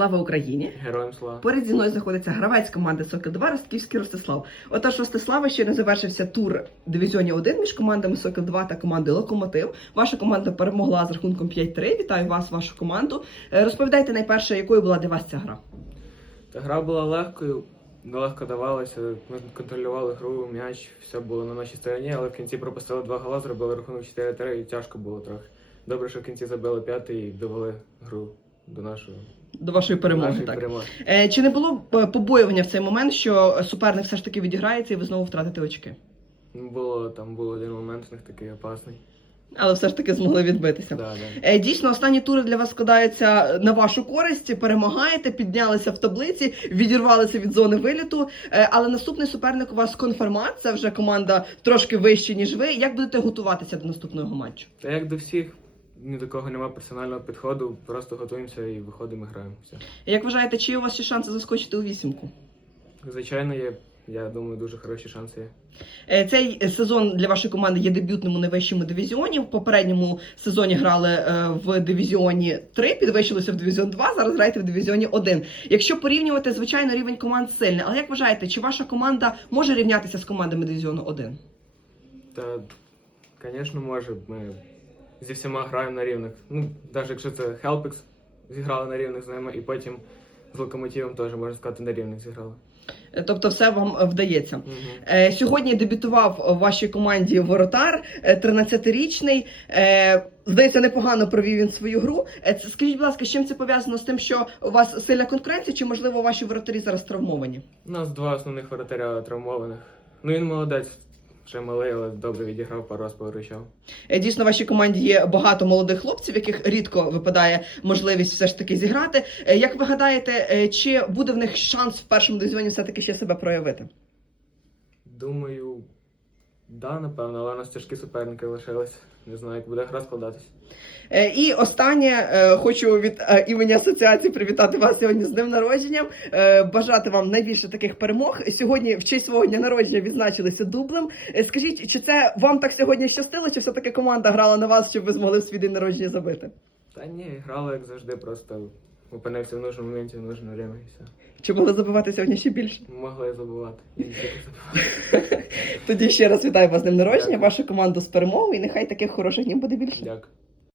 Слава Україні! Героям слава. Поряд зі мною знаходиться гравець команди Сокіл 2 Ростківський Ростислав. Отож, Ростислава ще не завершився тур дивізіоні 1 між командами Сокіл 2 та командою Локомотив. Ваша команда перемогла з рахунком 5-3. Вітаю вас, вашу команду. Е, Розповідайте найперше, якою була для вас ця гра. Та гра була легкою, нелегко давалася. Ми контролювали гру, м'яч, все було на нашій стороні, але в кінці пропустили два гола, зробили рахунок 4-3 і тяжко було трохи. Добре, що в кінці забили п'ятий і довели гру до нашої, До вашої перемоги. нашої так. перемоги. Е, Чи не було е, побоювання в цей момент, що суперник все ж таки відіграється і ви знову втратите очки? Ну, Було, там був один момент у них такий опасний. Але все ж таки змогли відбитися. Да, да. Е, Дійсно, останні тури для вас складаються на вашу користь. Перемагаєте, піднялися в таблиці, відірвалися від зони виліту. Е, Але наступний суперник у вас конфермат. Це вже команда трошки вище, ніж ви. Як будете готуватися до наступного матчу? Та як до всіх, ні до кого немає персонального підходу, просто готуємося і виходимо, і граємо. Все. Як вважаєте, чи є у вас ще шанси заскочити у вісімку? Звичайно, є, я думаю, дуже хороші шанси є. Е, Цей сезон для вашої команди є дебютним у найвищому дивізіоні. В попередньому сезоні грали е, в дивізіоні 3, підвищилися в дивізіон 2, зараз граєте в дивізіоні 1. Якщо порівнювати, звичайно, рівень команд сильний. Але як вважаєте, чи ваша команда може рівнятися з командами дивізіону 1? Та, звісно, може. Ми зі всіма граємо на рівних. Ну, навіть якщо це Helpix, зіграли на рівних з ними, і потім з локомотивом теж, можна сказати, на рівних зіграли. Е, Тобто все вам е, вдається. Угу. Сьогодні дебютував у вашій команді воротар, е, 13-річний. Е, Здається, непогано провів він свою гру. Скажіть, будь ласка, з чим це пов'язано з тим, що у вас сильна конкуренція, чи можливо ваші воротарі зараз травмовані? У нас два основних воротаря травмованих. Ну він молодець, ще малий, але добре відіграв, пару раз повиручав. Е, Дійсно, в вашій команді є багато молодих хлопців, яких рідко випадає можливість все ж таки зіграти. Е, Як ви гадаєте, е, чи буде в них шанс в першому дивізіоні все-таки ще себе проявити? Думаю, да, напевно, але у нас тяжкі суперники лишились. Не знаю, як буде гра складатись. Е, І останнє е, хочу від е, імені асоціації привітати вас сьогодні з днем народження. Е, Бажати вам найбільше таких перемог. Сьогодні в честь свого дня народження відзначилися дублем. Е, Скажіть, чи це вам так сьогодні щастило, чи все таки команда грала на вас, щоб ви змогли в свій день народження забити? Та ні, грали як завжди, просто опинився в нужному моменті, в нужне время і все. Чи могли забивати сьогодні ще більше? Могли забувати. І не забувати. Тоді ще раз вітаю вас з днем народження, вашу команду з перемогою, і нехай таких хороших днів буде більше. Дякую.